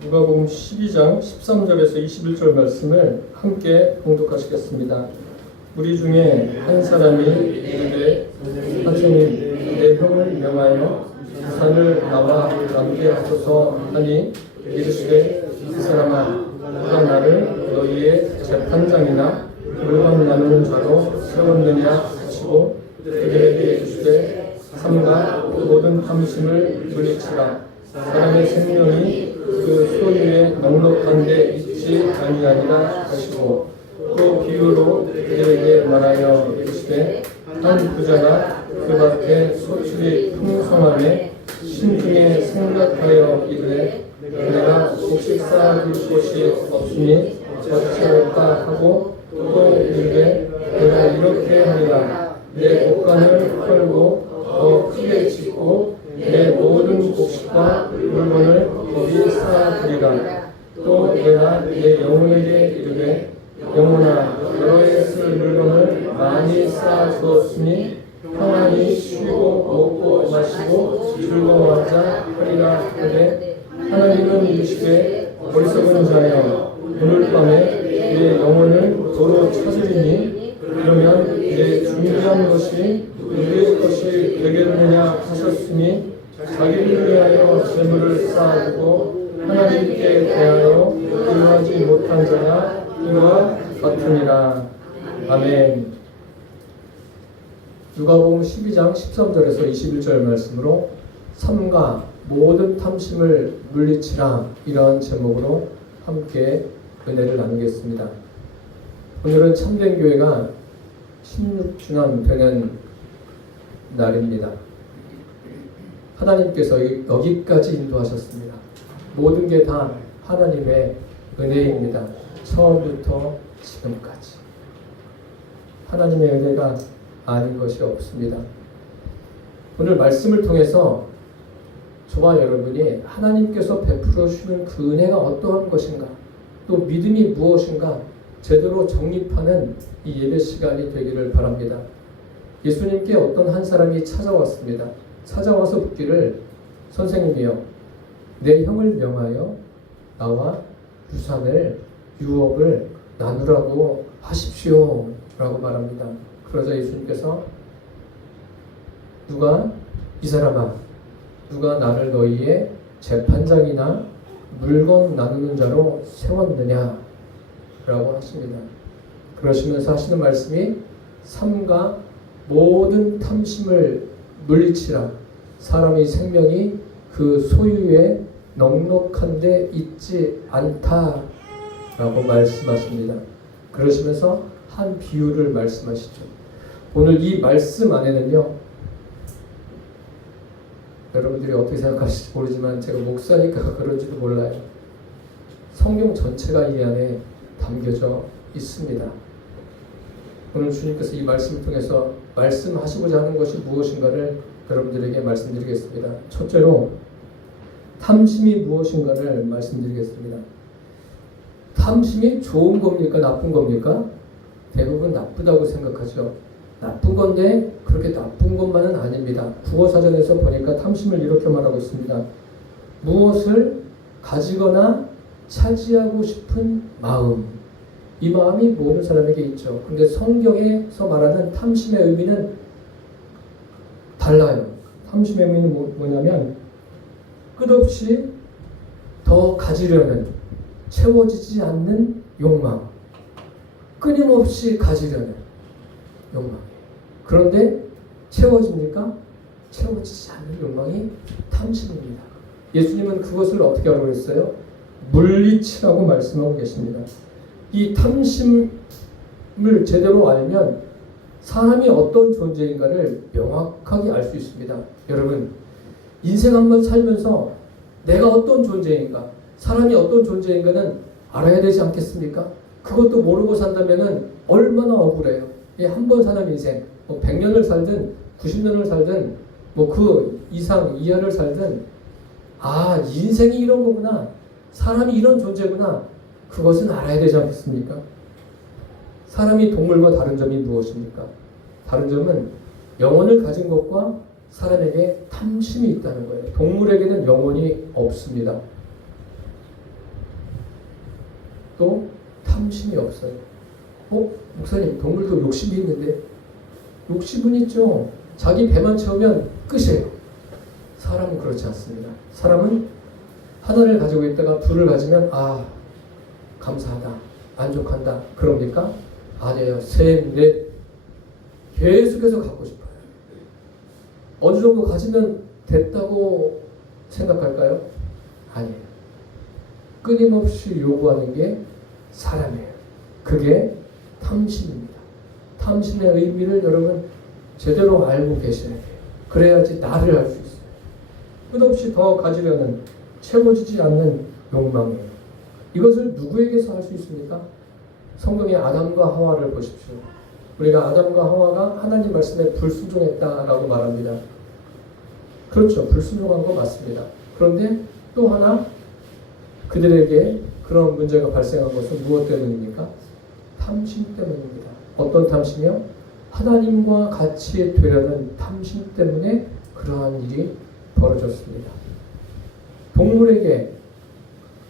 누가복음 12장 13절에서 21절 말씀을 함께 봉독하시겠습니다. 우리 중에 한 사람이 이르되 선생님 내 형을 명하여 부산을 나와 남게 하소서 하니 이르시되 이 사람아 누가 나를 너희의 재판장이나 물건 나누는 자로 세웠느냐 하시고 그들에게 이르시되 삼가 모든 탐심을 물리치라. 사람의 생명이 그 소유에 넉넉한 데 있지 아니하니라 하시고 또 비유로 그들에게 말하여 이르시되 한 부자가 그 밭에 소출이 풍성함에 심중에 생각하여 이르되 내가 곡식 쌓아둘 곳이 없으니 어찌할까 하고 또 이르되 내가 이렇게 하리라. 내 옷간을 털고 더 크게 짓고 내 모든 곡식과 물건을 거기 쌓아두리라. 또 내가 내 영혼에게 이르되 영혼아 너의 쓸 물건을 많이 쌓아두었으니 평안히 쉬고 먹고 마시고 즐거워하자 하리라 하되 하나님은 이르시되 어리석은 자여 오늘 밤에 내 영혼을 도로 찾으리니 그러면 내 중요한 것이 누구의 것이 되겠느냐 하셨으니 자기를 위하여 재물을 쌓아두고 하나님께 대하여 이루하지 못한 자가 이와 같으니라. 아멘. 누가복음 12장 13절에서 21절 말씀으로 삼가 모든 탐심을 물리치라, 이러한 제목으로 함께 은혜를 나누겠습니다. 오늘은 참된 교회가 16주년 되는 날입니다. 하나님께서 여기까지 인도하셨습니다. 모든 게 다 하나님의 은혜입니다. 처음부터 지금까지. 하나님의 은혜가 아닌 것이 없습니다. 오늘 말씀을 통해서 저와 여러분이 하나님께서 베풀어 주시는 그 은혜가 어떠한 것인가, 또 믿음이 무엇인가 제대로 정립하는 이 예배 시간이 되기를 바랍니다. 예수님께 어떤 한 사람이 찾아왔습니다. 찾아와서 묻기를 선생님이여 내 형을 명하여 나와 유산을 유업을 나누라고 하십시오 라고 말합니다. 그러자 예수님께서 이 사람아 누가 나를 너희의 재판장이나 물건 나누는 자로 세웠느냐 라고 하십니다. 그러시면서 하시는 말씀이 삼가 모든 탐심을 물리치라. 사람의 생명이 그 소유에 넉넉한 데 있지 않다 라고 말씀하십니다. 그러시면서 한 비유를 말씀하시죠. 오늘 이 말씀 안에는요, 여러분들이 어떻게 생각하실지 모르지만 제가 목사니까 그런지도 몰라요. 성경 전체가 이 안에 담겨져 있습니다. 오늘 주님께서 이 말씀을 통해서 말씀하시고자 하는 것이 무엇인가를 여러분들에게 말씀드리겠습니다. 첫째로 탐심이 무엇인가를 말씀드리겠습니다. 탐심이 좋은 겁니까? 나쁜 겁니까? 대부분 나쁘다고 생각하죠. 나쁜 건데 그렇게 나쁜 것만은 아닙니다. 국어사전에서 보니까 탐심을 이렇게 말하고 있습니다. 무엇을 가지거나 차지하고 싶은 마음. 이 마음이 모든 사람에게 있죠. 그런데 성경에서 말하는 탐심의 의미는 달라요. 탐심의 의미는 뭐냐면 끝없이 더 가지려는, 채워지지 않는 욕망, 끊임없이 가지려는 욕망. 그런데 채워집니까? 채워지지 않는 욕망이 탐심입니다. 예수님은 그것을 어떻게 하라고 했어요? 물리치라고 말씀하고 계십니다. 이 탐심을 제대로 알면 사람이 어떤 존재인가를 명확하게 알 수 있습니다. 여러분, 인생 한번 살면서 내가 어떤 존재인가, 사람이 어떤 존재인가는 알아야 되지 않겠습니까? 그것도 모르고 산다면 얼마나 억울해요. 한 번 사는 인생, 100년을 살든 90년을 살든 그 이상 이하를 살든, 인생이 이런 거구나, 사람이 이런 존재구나, 그것은 알아야 되지 않겠습니까? 사람이 동물과 다른 점이 무엇입니까? 다른 점은 영혼을 가진 것과 사람에게 탐심이 있다는 거예요. 동물에게는 영혼이 없습니다. 또 탐심이 없어요. 목사님, 동물도 욕심이 있는데? 욕심은 있죠. 자기 배만 채우면 끝이에요. 사람은 그렇지 않습니다. 사람은 하나를 가지고 있다가 둘을 가지면 감사하다, 만족한다. 그럽니까? 아니에요. 셋, 넷 계속해서 갖고 싶어요. 어느 정도 가지면 됐다고 생각할까요? 아니에요. 끊임없이 요구하는 게 사람이에요. 그게 탐심입니다. 탐심의 의미를 여러분 제대로 알고 계셔야 돼요. 그래야지 나를 알 수 있어요. 끝없이 더 가지려는, 채워지지 않는 욕망이에요. 이것을 누구에게서 할 수 있습니까? 성경의 아담과 하와를 보십시오. 우리가 아담과 하와가 하나님 말씀에 불순종했다라고 말합니다. 그렇죠. 불순종한 거 맞습니다. 그런데 또 하나 그들에게 그런 문제가 발생한 것은 무엇 때문입니까? 탐심 때문입니다. 어떤 탐심이요? 하나님과 같이 되려는 탐심 때문에 그러한 일이 벌어졌습니다.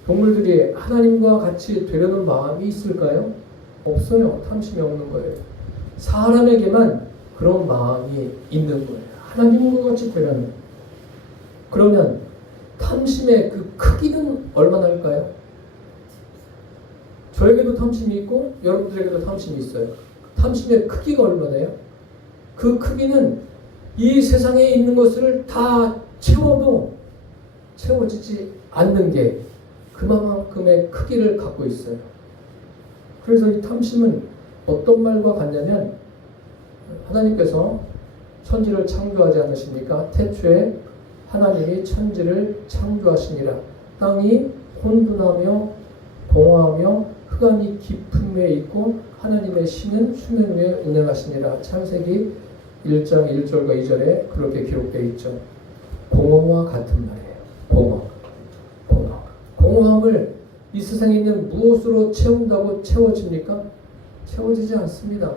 동물들이 하나님과 같이 되려는 마음이 있을까요? 없어요. 탐심이 없는 거예요. 사람에게만 그런 마음이 있는 거예요. 하나님과 같이 되려는. 그러면 탐심의 그 크기는 얼마나일까요? 저에게도 탐심이 있고 여러분들에게도 탐심이 있어요. 탐심의 크기가 얼마나요? 그 크기는 이 세상에 있는 것을 다 채워도 채워지지 않는 게 그만큼의 크기를 갖고 있어요. 그래서 이 탐심은 어떤 말과 같냐면 하나님께서 천지를 창조하지 않으십니까? 태초에 하나님이 천지를 창조하시니라. 땅이 혼돈하며 공허하며 흑암이 깊은 데에 있고 하나님의 신은 수면 위에 운행하시니라. 창세기 1장 1절과 2절에 그렇게 기록되어 있죠. 공허와 같은 말이에요. 공허함을 이 세상에 있는 무엇으로 채운다고 채워집니까? 채워지지 않습니다.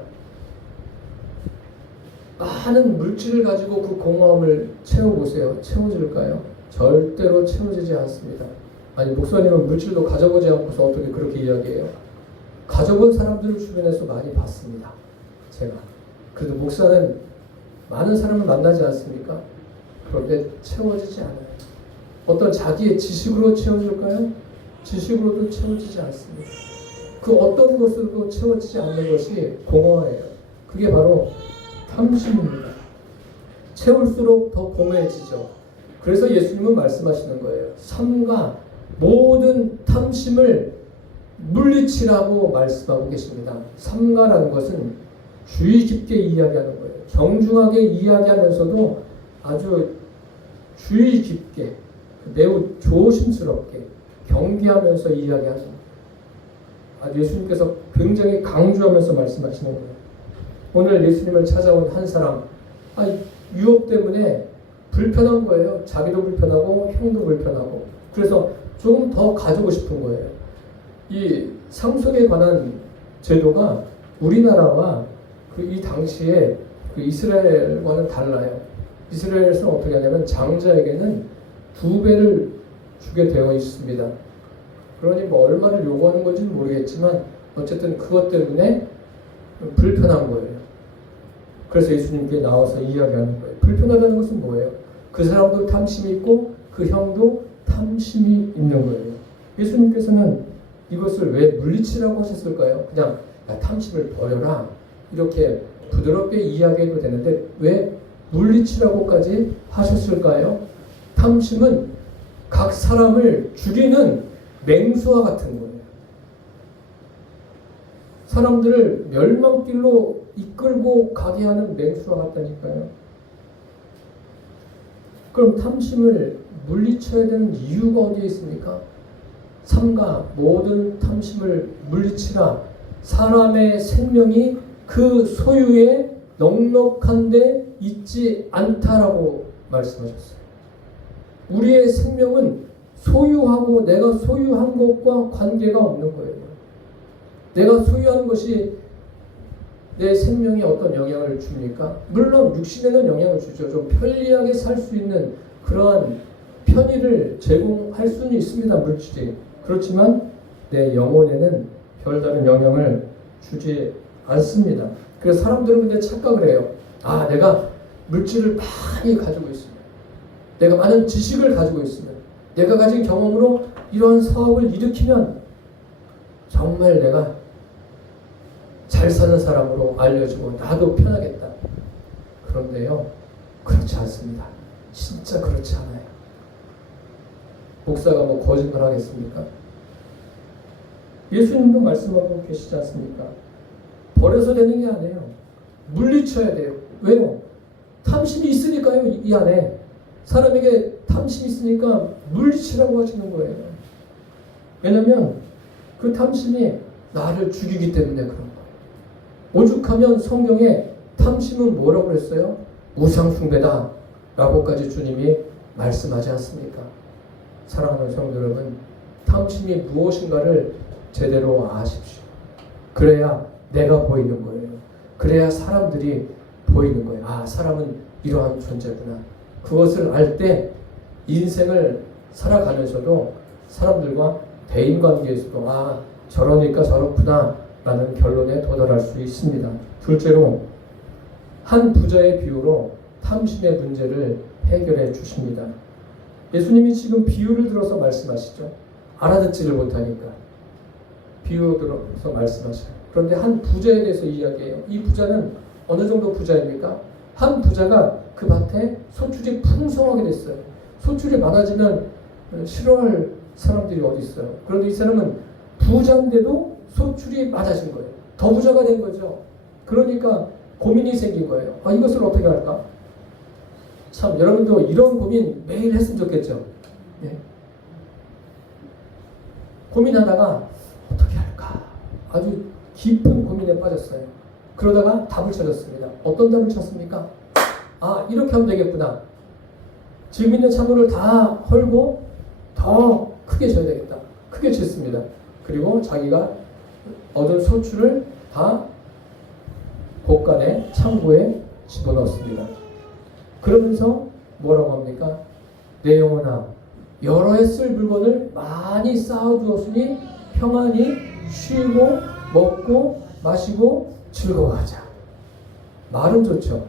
많은 물질을 가지고 그 공허함을 채워보세요. 채워질까요? 절대로 채워지지 않습니다. 아니, 목사님은 물질도 가져보지 않고서 어떻게 그렇게 이야기해요? 가져본 사람들을 주변에서 많이 봤습니다. 제가. 그래도 목사는 많은 사람을 만나지 않습니까? 그런데 채워지지 않아요. 어떤 자기의 지식으로 채워질까요? 지식으로도 채워지지 않습니다. 그 어떤 것으로도 채워지지 않는 것이 공허해요. 그게 바로 탐심입니다. 채울수록 더 공허해지죠. 그래서 예수님은 말씀하시는 거예요. 삼가 모든 탐심을 물리치라고 말씀하고 계십니다. 삼가라는 것은 주의 깊게 이야기하는 거예요. 정중하게 이야기하면서도 아주 주의 깊게 매우 조심스럽게 경계하면서 이야기하는 거예요. 예수님께서 굉장히 강조하면서 말씀하시는 거예요. 오늘 예수님을 찾아온 한 사람, 유혹 때문에 불편한 거예요. 자기도 불편하고 형도 불편하고. 그래서 조금 더 가지고 싶은 거예요. 이 상속에 관한 제도가 우리나라와 이 당시에 이스라엘과는 달라요. 이스라엘에서는 어떻게 하냐면 장자에게는 2배를 주게 되어 있습니다. 그러니 얼마를 요구하는 건지는 모르겠지만 어쨌든 그것 때문에 불편한 거예요. 그래서 예수님께 나와서 이야기하는 거예요. 불편하다는 것은 뭐예요? 그 사람도 탐심이 있고 그 형도 탐심이 있는 거예요. 예수님께서는 이것을 왜 물리치라고 하셨을까요? 그냥 탐심을 버려라 이렇게 부드럽게 이야기해도 되는데 왜 물리치라고까지 하셨을까요? 탐심은 각 사람을 죽이는 맹수와 같은 거예요. 사람들을 멸망길로 이끌고 가게 하는 맹수와 같다니까요. 그럼 탐심을 물리쳐야 되는 이유가 어디에 있습니까? 삼가 모든 탐심을 물리치라. 사람의 생명이 그 소유에 넉넉한데 있지 않다라고 말씀하셨어요. 우리의 생명은 소유하고 내가 소유한 것과 관계가 없는 거예요. 내가 소유한 것이 내 생명에 어떤 영향을 줍니까? 물론 육신에는 영향을 주죠. 좀 편리하게 살 수 있는 그러한 편의를 제공할 수는 있습니다. 물질이. 그렇지만 내 영혼에는 별다른 영향을 주지 않습니다. 그래서 사람들은 근데 착각을 해요. 아, 내가 물질을 많이 가지고 있으면, 내가 많은 지식을 가지고 있으면, 내가 가진 경험으로 이러한 사업을 일으키면 정말 내가 잘 사는 사람으로 알려지고 나도 편하겠다. 그런데요, 그렇지 않습니다. 진짜 그렇지 않아요. 목사가 뭐 거짓말 하겠습니까? 예수님도 말씀하고 계시지 않습니까? 버려서 되는 게 아니에요. 물리쳐야 돼요. 왜요? 탐심이 있으니까요. 이 안에 사람에게 탐심이 있으니까 물리치라고 하시는 거예요. 왜냐하면 그 탐심이 나를 죽이기 때문에 그런 거예요. 오죽하면 성경에 탐심은 뭐라고 그랬어요? 우상숭배다 라고까지 주님이 말씀하지 않습니까? 사랑하는 성도 여러분, 탐심이 무엇인가를 제대로 아십시오. 그래야 내가 보이는 거예요. 그래야 사람들이 보이는 거예요. 아, 사람은 이러한 존재구나. 그것을 알 때 인생을 살아가면서도 사람들과 대인관계에서도 아, 저러니까 저렇구나 라는 결론에 도달할 수 있습니다. 둘째로, 한 부자의 비유로 탐심의 문제를 해결해 주십니다. 예수님이 지금 비유를 들어서 말씀하시죠. 알아듣지를 못하니까 비유로 들어서 말씀하셔요. 그런데 한 부자에 대해서 이야기해요. 이 부자는 어느 정도 부자입니까? 한 부자가 그 밭에 소출이 풍성하게 됐어요. 소출이 많아지면 싫어할 사람들이 어디 있어요. 그런데 이 사람은 부자인데도 소출이 많아진 거예요. 더 부자가 된 거죠. 그러니까 고민이 생긴 거예요. 아, 이것을 어떻게 할까? 참, 여러분도 이런 고민 매일 했으면 좋겠죠. 네. 고민하다가 어떻게 할까? 아주 깊은 고민에 빠졌어요. 그러다가 답을 찾았습니다. 어떤 답을 찾습니까? 아, 이렇게 하면 되겠구나. 지금 있는 창고를 다 헐고 더 크게 져야 되겠다. 크게 짓습니다. 그리고 자기가 얻은 소출을 다 곳간에 창고에 집어넣습니다. 그러면서 뭐라고 합니까? 내 영혼아, 여러 해 쓸 물건을 많이 쌓아두었으니 평안히 쉬고 먹고 마시고 즐거워하자. 말은 좋죠.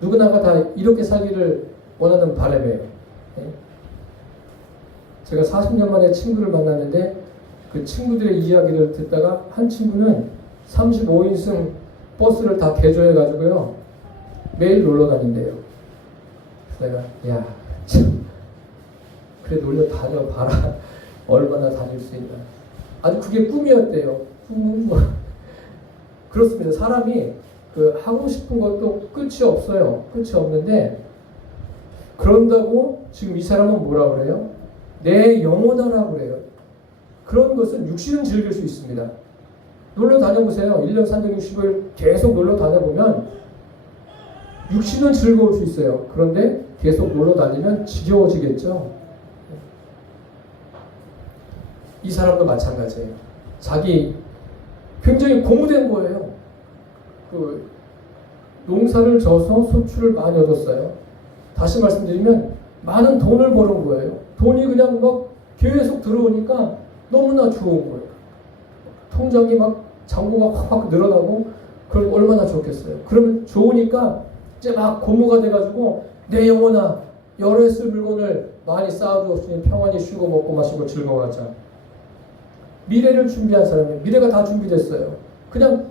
누구나가 다 이렇게 살기를 원하는 바람이에요. 제가 40년 만에 친구를 만났는데 그 친구들의 이야기를 듣다가 한 친구는 35인승 버스를 다 개조해가지고요 매일 놀러 다닌대요. 그래서 내가 야, 참, 그래 놀러 다녀봐라. 얼마나 다닐 수 있나. 아주 그게 꿈이었대요. 그렇습니다. 사람이 그 하고 싶은 것도 끝이 없어요. 끝이 없는데 그런다고 지금 이 사람은 뭐라 그래요? 내 영혼하라고 그래요. 그런 것은 육신은 즐길 수 있습니다. 놀러 다녀보세요. 1년 365일 계속 놀러 다녀보면 육신은 즐거울 수 있어요. 그런데 계속 놀러 다니면 지겨워지겠죠. 이 사람도 마찬가지예요. 자기 굉장히 고무된 거예요. 그 농사를 져서 소출을 많이 얻었어요. 다시 말씀드리면 많은 돈을 버는 거예요. 돈이 그냥 막 계속 들어오니까 너무나 좋은 거예요. 통장이 막 잔고가 확 늘어나고 그럼 얼마나 좋겠어요. 그러면 좋으니까 이제 막 고무가 돼가지고 내 영혼아 여러 해 쓸 물건을 많이 쌓아두었으니 평안히 쉬고 먹고 마시고 즐거워하자. 미래를 준비한 사람이에요. 미래가 다 준비됐어요. 그냥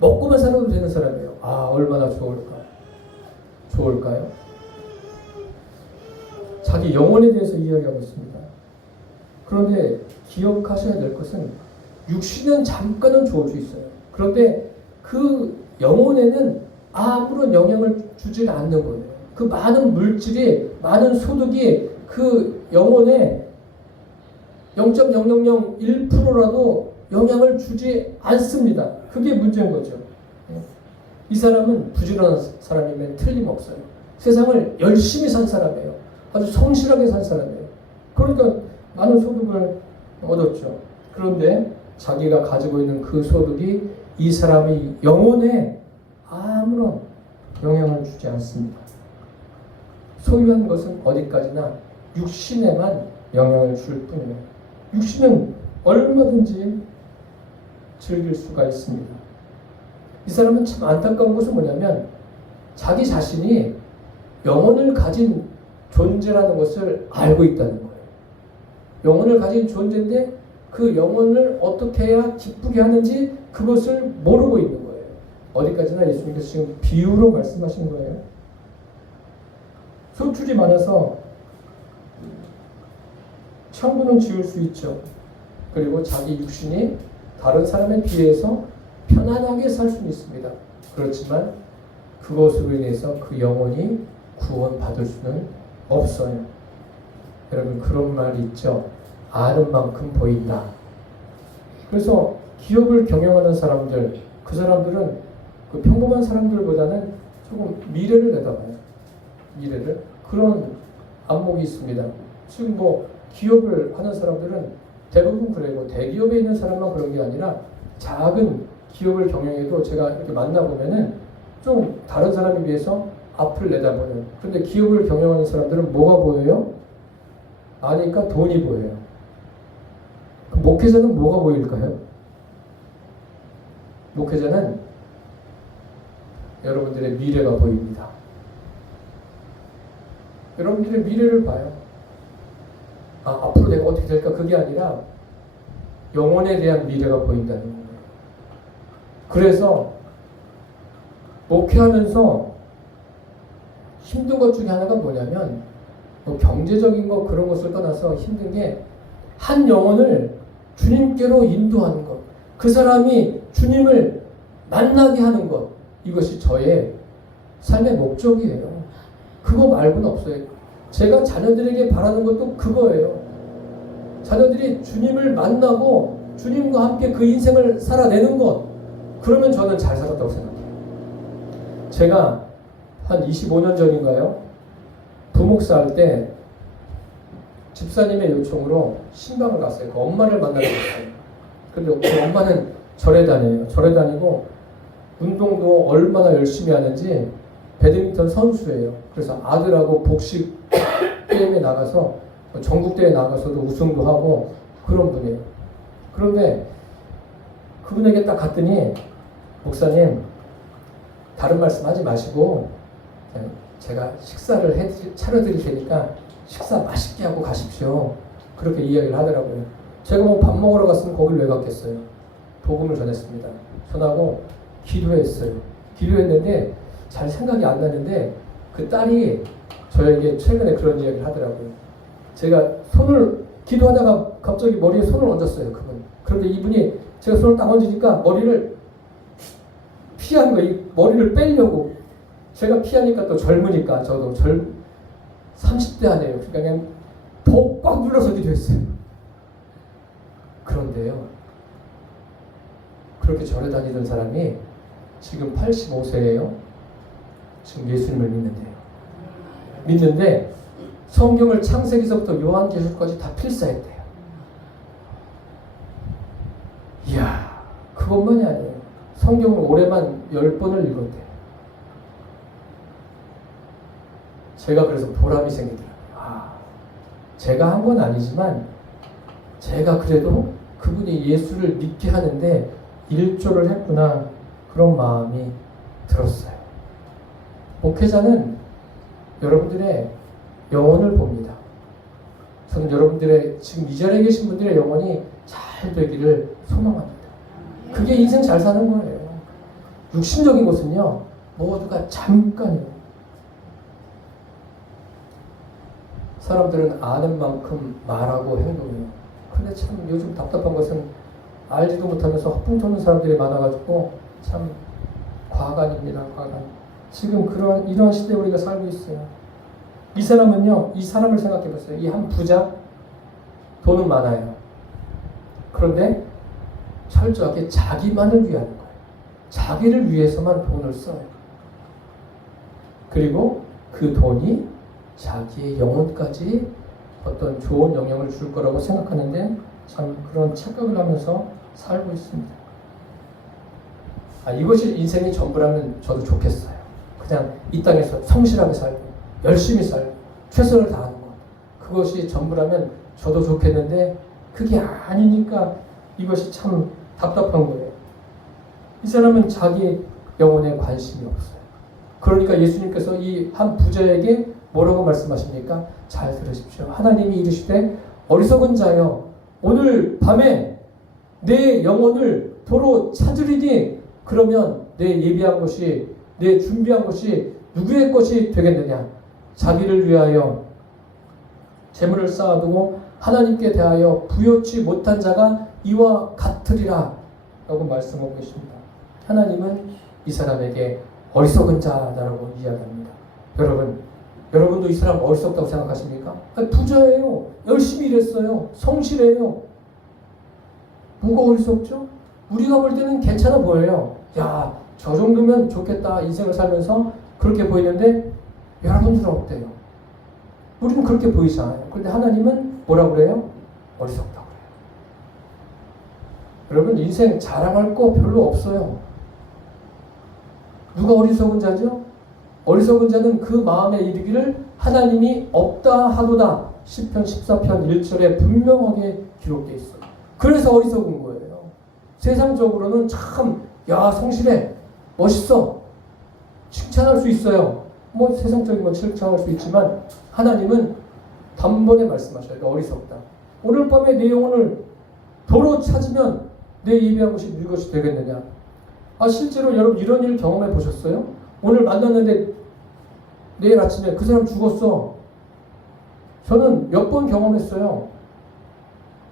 먹고만 살아도 되는 사람이에요. 아, 얼마나 좋을까? 좋을까요? 자기 영혼에 대해서 이야기하고 있습니다. 그런데 기억하셔야 될 것은 육신은 잠깐은 좋을 수 있어요. 그런데 그 영혼에는 아무런 영향을 주지 않는 거예요. 그 많은 물질이, 많은 소득이 그 영혼에 0.0001%라도 영향을 주지 않습니다. 그게 문제인 거죠. 이 사람은 부지런한 사람이면 틀림없어요. 세상을 열심히 산 사람이에요. 아주 성실하게 산 사람이에요. 그러니까 많은 소득을 얻었죠. 그런데 자기가 가지고 있는 그 소득이 이 사람의 영혼에 아무런 영향을 주지 않습니다. 소유한 것은 어디까지나 육신에만 영향을 줄 뿐이에요. 육신은 얼마든지 즐길 수가 있습니다. 이 사람은 참 안타까운 것은 뭐냐면 자기 자신이 영혼을 가진 존재라는 것을 알고 있다는 거예요. 영혼을 가진 존재인데 그 영혼을 어떻게 해야 기쁘게 하는지 그것을 모르고 있는 거예요. 어디까지나 예수님께서 지금 비유로 말씀하신 거예요. 소출이 많아서 창문은 지을 수 있죠. 그리고 자기 육신이 다른 사람에 비해서 편안하게 살 수는 있습니다. 그렇지만 그것으로 인해서 그 영혼이 구원받을 수는 없어요. 여러분 그런 말이 있죠. 아는 만큼 보인다. 그래서 기업을 경영하는 사람들, 그 사람들은 그 평범한 사람들보다는 조금 미래를 내다봐요. 미래를. 그런 안목이 있습니다. 지금 뭐 기업을 하는 사람들은 대부분 그래요. 대기업에 있는 사람만 그런 게 아니라 작은 기업을 경영해도 제가 이렇게 만나보면은 좀 다른 사람에 비해서 앞을 내다보는. 그런데 기업을 경영하는 사람들은 뭐가 보여요? 아니까 돈이 보여요. 목회자는 뭐가 보일까요? 목회자는 여러분들의 미래가 보입니다. 여러분들의 미래를 봐요. 앞으로 내가 어떻게 될까? 그게 아니라 영혼에 대한 미래가 보인다는 거예요. 그래서 목회하면서 힘든 것 중에 하나가 뭐냐면 뭐 경제적인 거 그런 것을 떠나서 힘든 게 한 영혼을 주님께로 인도하는 것, 그 사람이 주님을 만나게 하는 것, 이것이 저의 삶의 목적이에요. 그거 말고는 없어요. 제가 자녀들에게 바라는 것도 그거예요. 자녀들이 주님을 만나고 주님과 함께 그 인생을 살아내는 것, 그러면 저는 잘 살았다고 생각해요. 제가 한 25년 전인가요? 부목사 할 때 집사님의 요청으로 신방을 갔어요. 그 엄마를 만나러 갔어요. 근데 그 엄마는 절에 다녀요. 절에 다니고 운동도 얼마나 열심히 하는지 배드민턴 선수예요. 그래서 아들하고 복식 게임에 나가서 전국대회 나가서도 우승도 하고 그런 분이에요. 그런데 그분에게 딱 갔더니 목사님 다른 말씀 하지 마시고 제가 식사를 차려드릴 테니까 식사 맛있게 하고 가십시오. 그렇게 이야기를 하더라고요. 제가 뭐 밥 먹으러 갔으면 거길 왜 갔겠어요. 복음을 전했습니다. 전하고 기도했어요. 기도했는데 잘 생각이 안 나는데 그 딸이 저에게 최근에 그런 이야기를 하더라고요. 제가 손을 기도하다가 갑자기 머리에 손을 얹었어요. 그분. 그런데 이분이 제가 손을 딱 얹으니까 머리를 피한 거예요. 이 머리를 빼려고. 제가 피하니까 또 젊으니까 저도 30대 아니에요. 그러니까 그냥 더 꽉 눌러서 기도했어요. 그런데요. 그렇게 절에 다니던 사람이 지금 85세예요. 지금 예수님을 믿는데요. 믿는데 성경을 창세기서부터 요한계시록까지 다 필사했대요. 이야, 그것만이 아니에요. 성경을 올해만 10번을 읽었대요. 제가 그래서 보람이 생기더라고요. 제가 한 건 아니지만 제가 그래도 그분이 예수를 믿게 하는데 일조를 했구나, 그런 마음이 들었어요. 목회자는 여러분들의 영혼을 봅니다. 저는 여러분들의 지금 이 자리에 계신 분들의 영혼이 잘 되기를 소망합니다. 그게 인생 잘 사는 거예요. 육신적인 것은요, 모두가 잠깐이에요. 사람들은 아는 만큼 말하고 행동해요. 근데 참 요즘 답답한 것은 알지도 못하면서 허풍 터는 사람들이 많아가지고 참 과간입니다. 과간. 지금 이러한 시대에 우리가 살고 있어요. 이 사람은요, 이 사람을 생각해 보세요. 이 한 부자, 돈은 많아요. 그런데 철저하게 자기만을 위하는 거예요. 자기를 위해서만 돈을 써요. 그리고 그 돈이 자기의 영혼까지 어떤 좋은 영향을 줄 거라고 생각하는데 참 그런 착각을 하면서 살고 있습니다. 이것이 인생의 전부라면 저도 좋겠어요. 그냥 이 땅에서 성실하게 살고 열심히 살고 최선을 다하는 것, 그것이 전부라면 저도 좋겠는데 그게 아니니까 이것이 참 답답한 거예요. 이 사람은 자기 영혼에 관심이 없어요. 그러니까 예수님께서 이 한 부자에게 뭐라고 말씀하십니까? 잘 들으십시오. 하나님이 이르시되 어리석은 자여 오늘 밤에 내 영혼을 도로 찾으리니 그러면 내 예비한 것이 내 준비한 것이 누구의 것이 되겠느냐? 자기를 위하여 재물을 쌓아두고 하나님께 대하여 부요치 못한 자가 이와 같으리라 라고 말씀하고 계십니다. 하나님은 이 사람에게 어리석은 자라고 이야기합니다. 여러분도 이 사람 어리석다고 생각하십니까? 아니, 부자예요. 열심히 일했어요. 성실해요. 뭐가 어리석죠? 우리가 볼 때는 괜찮아 보여요. 야, 저 정도면 좋겠다. 인생을 살면서 그렇게 보이는데 여러분들은 어때요? 우리는 그렇게 보이지 않아요. 그런데 하나님은 뭐라고 그래요? 어리석다고 그래요. 여러분 인생 자랑할 거 별로 없어요. 누가 어리석은 자죠? 어리석은 자는 그 마음에 이르기를 하나님이 없다 하도다. 시편 14편 1절에 분명하게 기록되어 있어요. 그래서 어리석은 거예요. 세상적으로는 참 야 성실해 멋있어 칭찬할 수 있어요. 뭐 세상적인 건 칭찬할 수 있지만 하나님은 단번에 말씀하셔요. 어리석다. 오늘 밤에 내 영혼을 도로 찾으면 내 예비한 것이 누구 것이 되겠느냐. 실제로 여러분 이런 일 경험해 보셨어요? 오늘 만났는데 내일 아침에 그 사람 죽었어. 저는 몇 번 경험했어요.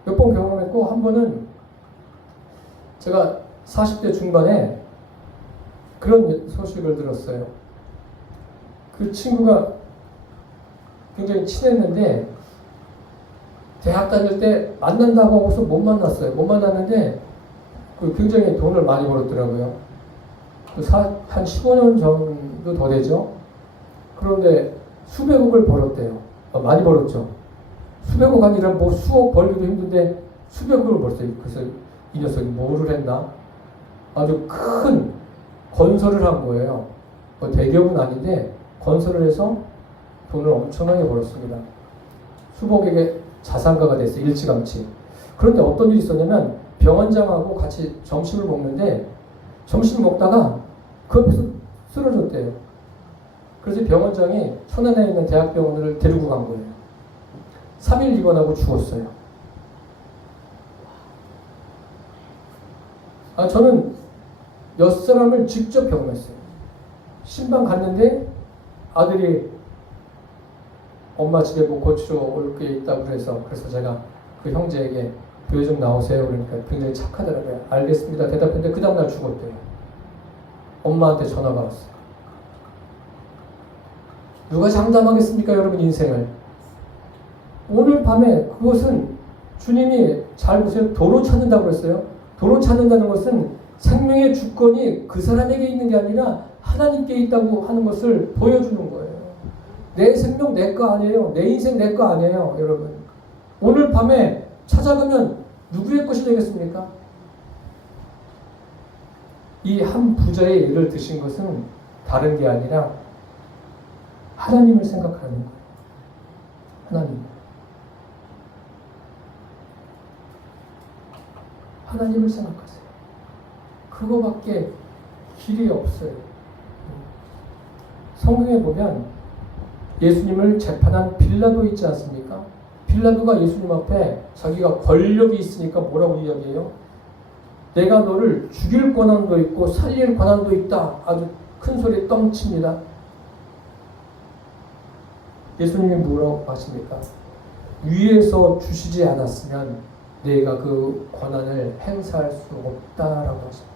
몇 번 경험했고 한 번은 제가 40대 중반에 그런 소식을 들었어요. 그 친구가 굉장히 친했는데 대학 다닐 때 만난다고 하고서 못 만났어요. 못 만났는데 굉장히 돈을 많이 벌었더라고요. 한 15년 정도 더 되죠. 그런데 수백억을 벌었대요. 많이 벌었죠. 수백억 아니라 뭐 수억 벌기도 힘든데 수백억을 벌었어요. 그래서 이 녀석이 뭐를 했나? 아주 큰 건설을 한 거예요. 대기업은 아닌데 건설을 해서 돈을 엄청나게 벌었습니다. 수백억의 자산가가 됐어요. 일찌감치. 그런데 어떤 일이 있었냐면 병원장하고 같이 점심을 먹는데 점심을 먹다가 그 옆에서 쓰러졌대요. 그래서 병원장이 천안에 있는 대학병원을 데리고 간 거예요. 3일 입원하고 죽었어요. 저는 몇 사람을 직접 경험했어요. 신방 갔는데 아들이 엄마 집에 뭐 고치러 올 게 있다고 그래서 제가 그 형제에게 교회 좀 나오세요. 그러니까 굉장히 착하더라고요. 알겠습니다. 대답했는데 그 다음날 죽었대요. 엄마한테 전화가 왔어요. 누가 장담하겠습니까? 여러분 인생을. 오늘 밤에 그것은 주님이 잘 보세요. 도로 찾는다고 그랬어요. 도로 찾는다는 것은 생명의 주권이 그 사람에게 있는 게 아니라 하나님께 있다고 하는 것을 보여주는 거예요. 내 생명 내 거 아니에요. 내 인생 내 거 아니에요. 여러분. 오늘 밤에 찾아가면 누구의 것이 되겠습니까? 이 한 부자의 예를 드신 것은 다른 게 아니라 하나님을 생각하는 거예요. 하나님을 생각하세요. 그거밖에 길이 없어요. 성경에 보면 예수님을 재판한 빌라도 있지 않습니까? 빌라도가 예수님 앞에 자기가 권력이 있으니까 뭐라고 이야기해요? 내가 너를 죽일 권한도 있고 살릴 권한도 있다. 아주 큰 소리 떵칩니다. 예수님이 뭐라고 하십니까? 위에서 주시지 않았으면 내가 그 권한을 행사할 수 없다라고 하십니다.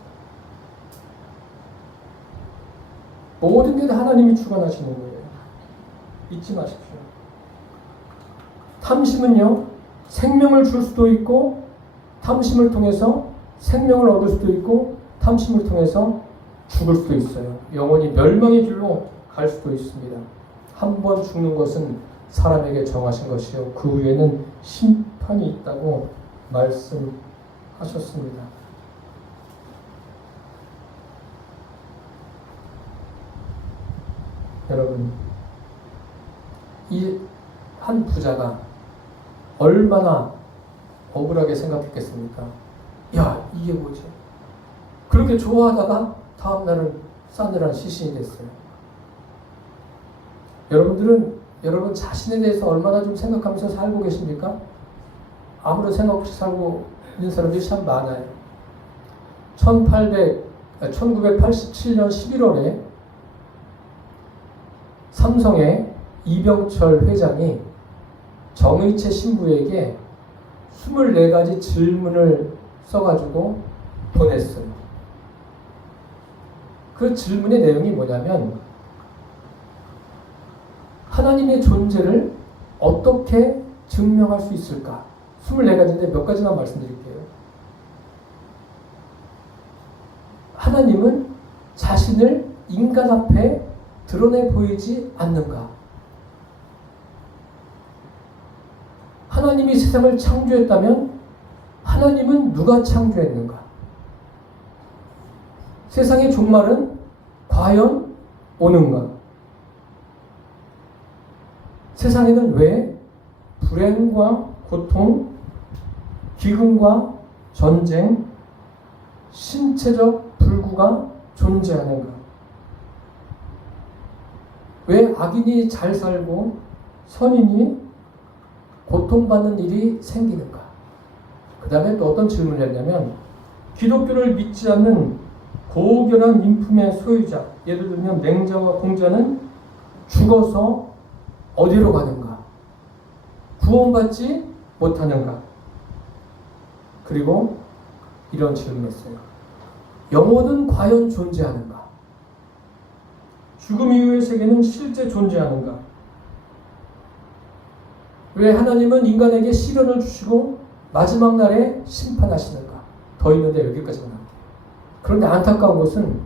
모든 게 다 하나님이 주관하시는 거예요. 잊지 마십시오. 탐심은요, 생명을 줄 수도 있고 탐심을 통해서 생명을 얻을 수도 있고 탐심을 통해서 죽을 수도 있어요. 영원히 멸망의 길로 갈 수도 있습니다. 한 번 죽는 것은 사람에게 정하신 것이요 그 후에는 심판이 있다고 말씀하셨습니다. 여러분, 이 한 부자가 얼마나 억울하게 생각했겠습니까? 야, 이게 뭐지? 그렇게 좋아하다가 다음날은 싸늘한 시신이 됐어요. 여러분들은 여러분 자신에 대해서 얼마나 좀 생각하면서 살고 계십니까? 아무런 생각 없이 살고 있는 사람들이 참 많아요. 1987년 11월에 삼성의 이병철 회장이 정의채 신부에게 24가지 질문을 써가지고 보냈어요. 그 질문의 내용이 뭐냐면 하나님의 존재를 어떻게 증명할 수 있을까? 24가지인데 몇 가지만 말씀드릴게요. 하나님은 자신을 인간 앞에 드러내 보이지 않는가? 하나님이 세상을 창조했다면 하나님은 누가 창조했는가? 세상의 종말은 과연 오는가? 세상에는 왜 불행과 고통, 기근과 전쟁, 신체적 불구가 존재하는가? 왜 악인이 잘 살고 선인이 고통받는 일이 생기는가? 그 다음에 또 어떤 질문을 했냐면 기독교를 믿지 않는 고결한 인품의 소유자, 예를 들면 맹자와 공자는 죽어서 어디로 가는가? 구원받지 못하는가? 그리고 이런 질문을 했어요. 영혼은 과연 존재하는가? 죽음 이후의 세계는 실제 존재하는가? 왜 하나님은 인간에게 시련을 주시고 마지막 날에 심판하시는가? 더 있는데 여기까지만 할게요. 그런데 안타까운 것은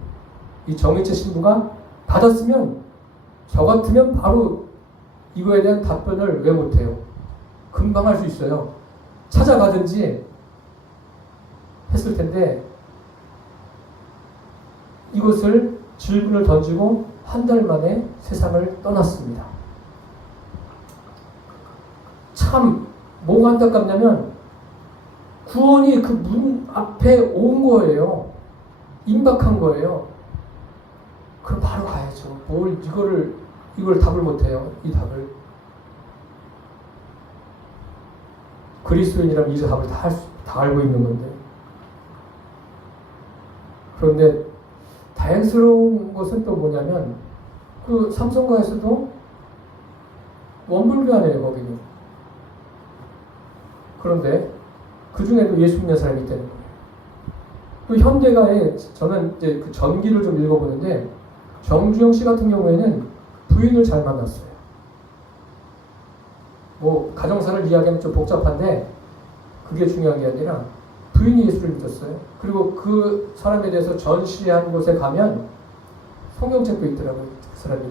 이 정의채 신부가 받았으면 저 같으면 바로 이거에 대한 답변을 왜 못해요? 금방 할 수 있어요. 찾아가든지 했을 텐데 이것을 질문을 던지고 한 달 만에 세상을 떠났습니다. 참 뭐가 안타깝냐면 구원이 그 문 앞에 온 거예요. 임박한 거예요. 그럼 바로 가야죠. 뭘 이걸 답을 못해요. 이 답을. 그리스도인이라면 이 답을 다 알고 있는 건데. 그런데 다행스러운 것은 또 뭐냐면 그 삼성가에서도 원불교하네요. 거기는. 그런데 그 중에도 예수 믿는 사람이 있다는 거예요. 또 현대가에 저는 이제 그 전기를 좀 읽어보는데 정주영 씨 같은 경우에는 부인을 잘 만났어요. 뭐 가정사를 이야기하면 좀 복잡한데 그게 중요한 게 아니라 부인이 예수를 믿었어요. 그리고 그 사람에 대해서 전시한 곳에 가면 성경책도 있더라고요. 그 사람이.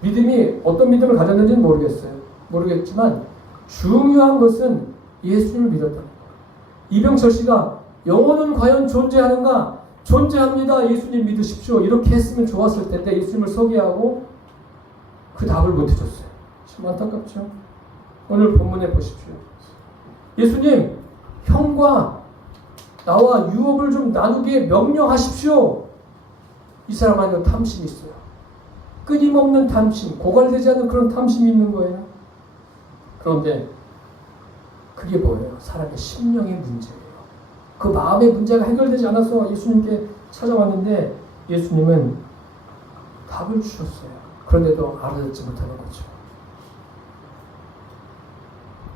믿음이 어떤 믿음을 가졌는지는 모르겠지만 중요한 것은 예수를 믿었다는 거예요. 이병철 씨가 영혼은 과연 존재하는가? 존재합니다. 예수님 믿으십시오. 이렇게 했으면 좋았을 텐데 예수님을 소개하고 그 답을 못 해줬어요. 참 안타깝죠. 오늘 본문에 보십시오. 예수님, 형과 나와 유업을 좀 나누게 명령하십시오. 이 사람 안에 탐심이 있어요. 끊임없는 탐심, 고갈되지 않는 그런 탐심이 있는 거예요. 그런데 그게 뭐예요? 사람의 심령의 문제예요. 그 마음의 문제가 해결되지 않아서 예수님께 찾아왔는데 예수님은 답을 주셨어요. 그런데도 알아듣지 못하는 거죠.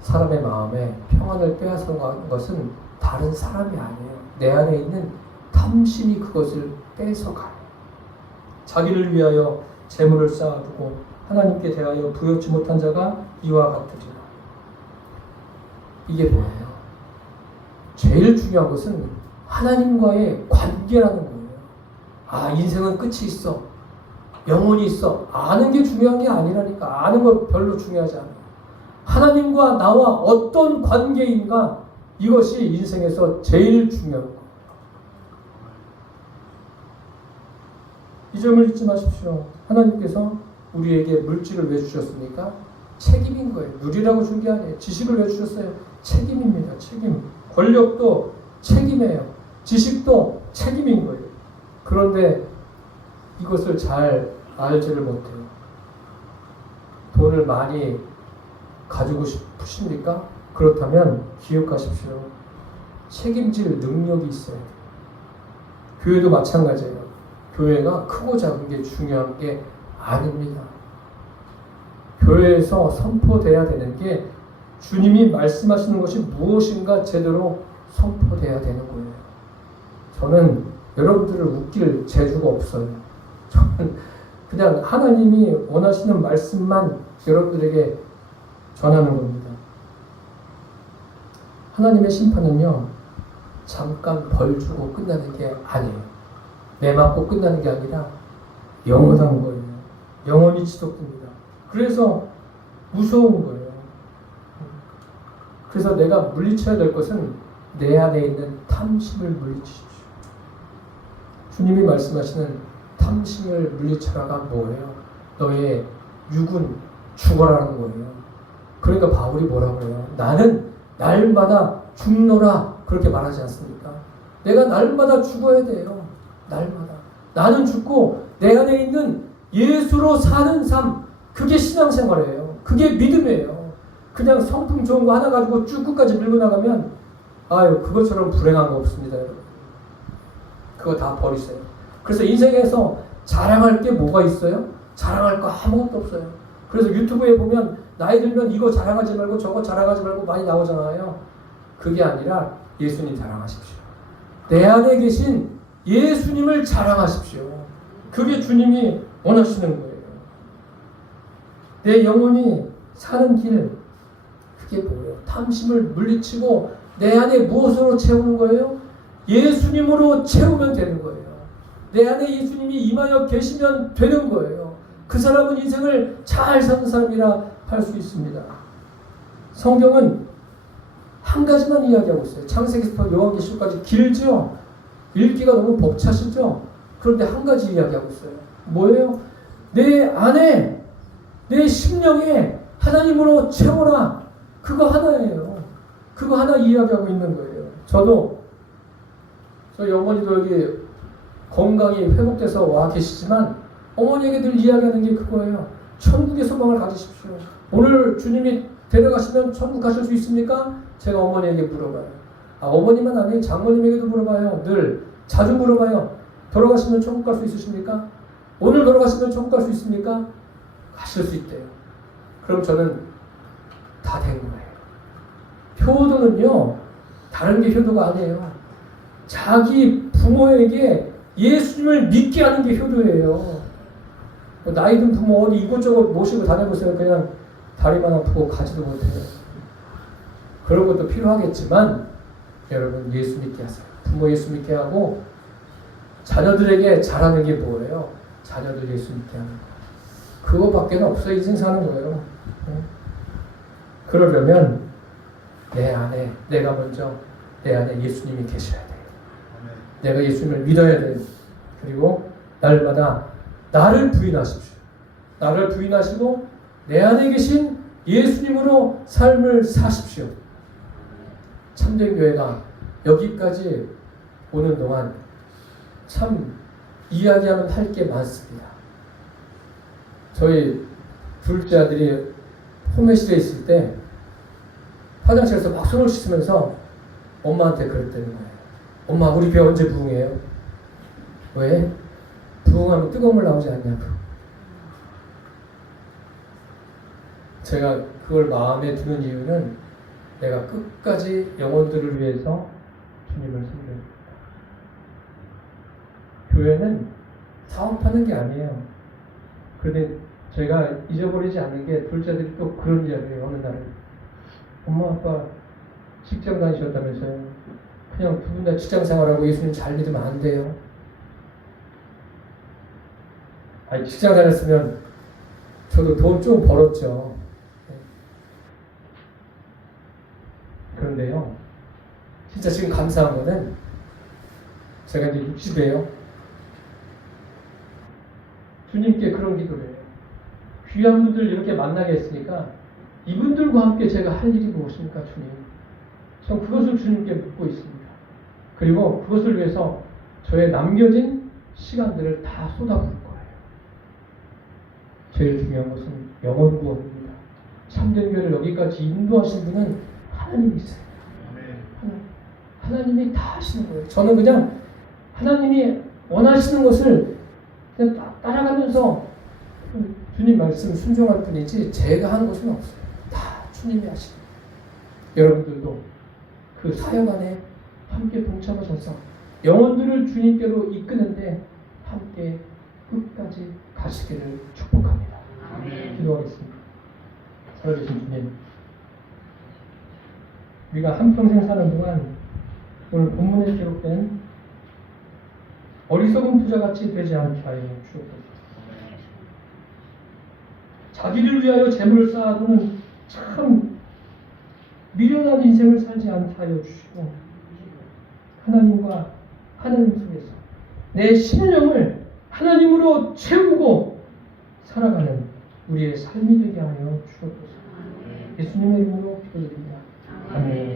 사람의 마음에 평안을 빼앗은 것은 다른 사람이 아니에요. 내 안에 있는 탐심이 그것을 뺏어가요. 자기를 위하여 재물을 쌓아두고 하나님께 대하여 부여치 못한 자가 이와 같으리라. 이게 뭐예요? 제일 중요한 것은 하나님과의 관계라는 거예요. 아, 인생은 끝이 있어. 영혼이 있어. 아는 게 중요한 게 아니라니까. 아는 거 별로 중요하지 않아요. 하나님과 나와 어떤 관계인가, 이것이 인생에서 제일 중요한 거예요. 이 점을 잊지 마십시오. 하나님께서 우리에게 물질을 왜 주셨습니까? 책임인 거예요. 누리라고 준 게 아니에요. 지식을 왜 주셨어요? 책임입니다. 책임. 권력도 책임이에요. 지식도 책임인 거예요. 그런데 이것을 잘 알지를 못해요. 돈을 많이 가지고 싶으십니까? 그렇다면 기억하십시오. 책임질 능력이 있어야 돼요. 교회도 마찬가지예요. 교회가 크고 작은 게 중요한 게 아닙니다. 교회에서 선포돼야 되는 게 주님이 말씀하시는 것이 무엇인가 제대로 선포돼야 되는 거예요. 저는 여러분들을 웃길 재주가 없어요. 저는 그냥 하나님이 원하시는 말씀만 여러분들에게 전하는 겁니다. 하나님의 심판은요, 잠깐 벌 주고 끝나는 게 아니에요. 매 맞고 끝나는 게 아니라 영원한 거예요. 영원히 지속됩니다. 그래서 무서운 거예요. 그래서 내가 물리쳐야 될 것은 내 안에 있는 탐심을 물리치십시오. 주님이 말씀하시는 탐심을 물리쳐라가 뭐예요? 너의 육은 죽어라는 거예요. 그러니까 바울이 뭐라고 해요? 나는 날마다 죽노라 그렇게 말하지 않습니까? 내가 날마다 죽어야 돼요. 날마다. 나는 죽고 내 안에 있는 예수로 사는 삶, 그게 신앙생활이에요. 그게 믿음이에요. 그냥 성품 좋은 거 하나 가지고 쭉 끝까지 밀고 나가면 아유 그것처럼 불행한 거 없습니다. 여러분. 그거 다 버리세요. 그래서 인생에서 자랑할 게 뭐가 있어요? 자랑할 거 아무것도 없어요. 그래서 유튜브에 보면 나이 들면 이거 자랑하지 말고 저거 자랑하지 말고 많이 나오잖아요. 그게 아니라 예수님 자랑하십시오. 내 안에 계신 예수님을 자랑하십시오. 그게 주님이 원하시는 거예요. 내 영혼이 사는 길, 그게 뭐예요? 탐심을 물리치고 내 안에 무엇으로 채우는 거예요? 예수님으로 채우면 되는 거예요. 내 안에 예수님이 임하여 계시면 되는 거예요. 그 사람은 인생을 잘 사는 사람이라 할 수 있습니다. 성경은 한 가지만 이야기하고 있어요. 창세기부터 요한계시록까지 길죠? 읽기가 너무 벅차시죠? 그런데 한 가지 이야기하고 있어요. 뭐예요? 내 안에, 내 심령에 하나님으로 채워라. 그거 하나예요. 그거 하나 이야기하고 있는 거예요. 저희 어머니도 여기 건강이 회복돼서 와 계시지만 어머니에게 늘 이야기하는 게 그거예요. 천국의 소망을 가지십시오. 오늘 주님이 데려가시면 천국 가실 수 있습니까? 제가 어머니에게 물어봐요. 어머니만 아니에요. 장모님에게도 물어봐요. 늘 자주 물어봐요. 돌아가시면 천국 갈 수 있으십니까? 오늘 돌아가시면 천국 갈 수 있습니까? 가실 수 있대요. 그럼 저는 다 된 거예요. 효도는요, 다른 게 효도가 아니에요. 자기 부모에게 예수님을 믿게 하는 게 효도예요. 나이 든 부모 어디 이곳저곳 모시고 다녀보세요. 그냥 다리만 아프고 가지도 못해요. 그런 것도 필요하겠지만 여러분 예수 믿게 하세요. 부모 예수 믿게 하고 자녀들에게 잘하는 게 뭐예요? 자녀들 예수 믿게 하는 거. 그거밖에 없어요. 인생 사는 거예요. 그러려면 내 안에 내가 먼저 내 안에 예수님이 계셔야 돼요. 내가 예수님을 믿어야 돼요. 그리고 날마다 나를 부인하십시오. 나를 부인하시고 내 안에 계신 예수님으로 삶을 사십시오. 참된 교회가 여기까지 오는 동안 참 이야기하면 할 게 많습니다. 저희 둘째 아들이 포맷실에 있을 때 화장실에서 막 손을 씻으면서 엄마한테 그랬다는 거예요. 엄마 우리 배 언제 부흥해요? 왜? 부흥하면 뜨거운 물 나오지 않냐고. 제가 그걸 마음에 두는 이유는 내가 끝까지 영혼들을 위해서 주님을 섬깁니다. 교회는 사업하는 게 아니에요. 그런데 제가 잊어버리지 않는 게 둘째들이 또 그런 이야기예요. 어느 날은 엄마 아빠 직장 다니셨다면서요. 그냥 두 분 다 직장 생활하고 예수님 잘 믿으면 안 돼요. 아니 직장 다녔으면 저도 돈 좀 벌었죠. 그런데요, 진짜 지금 감사한 거는 제가 이제 60이에요. 주님께 그런 기도를 해요. 귀한 분들 이렇게 만나게 했으니까 이분들과 함께 제가 할 일이 무엇입니까, 주님? 전 그것을 주님께 묻고 있습니다. 그리고 그것을 위해서 저의 남겨진 시간들을 다 쏟아부을 거예요. 제일 중요한 것은 영혼 구원입니다. 참된 교회를 여기까지 인도하신 분은 하나님이세요. 하나님이 다 하시는 거예요. 저는 그냥 하나님이 원하시는 것을 그냥 따라가면서 주님 말씀 순종할 뿐이지 제가 하는 것은 없어요. 다 주님이 하시는 거예요. 여러분들도 그 사역 안에 함께 동참하셔서 영혼들을 주님께로 이끄는데 함께 끝까지 가시기를 축복합니다. 기도하겠습니다. 살아계신 주님, 우리가 한평생 사는 동안 오늘 본문에 기록된 어리석은 부자같이 되지 않게 하여 주옵소서. 자기를 위하여 재물을 쌓아두는 참 미련한 인생을 살지 않게 하여 주시고, 하나님과 하나님 속에서 내 심령을 하나님으로 채우고 살아가는 우리의 삶이 되게 하여 주옵소서. 예수님의 이름으로 기도드립니다. 아멘.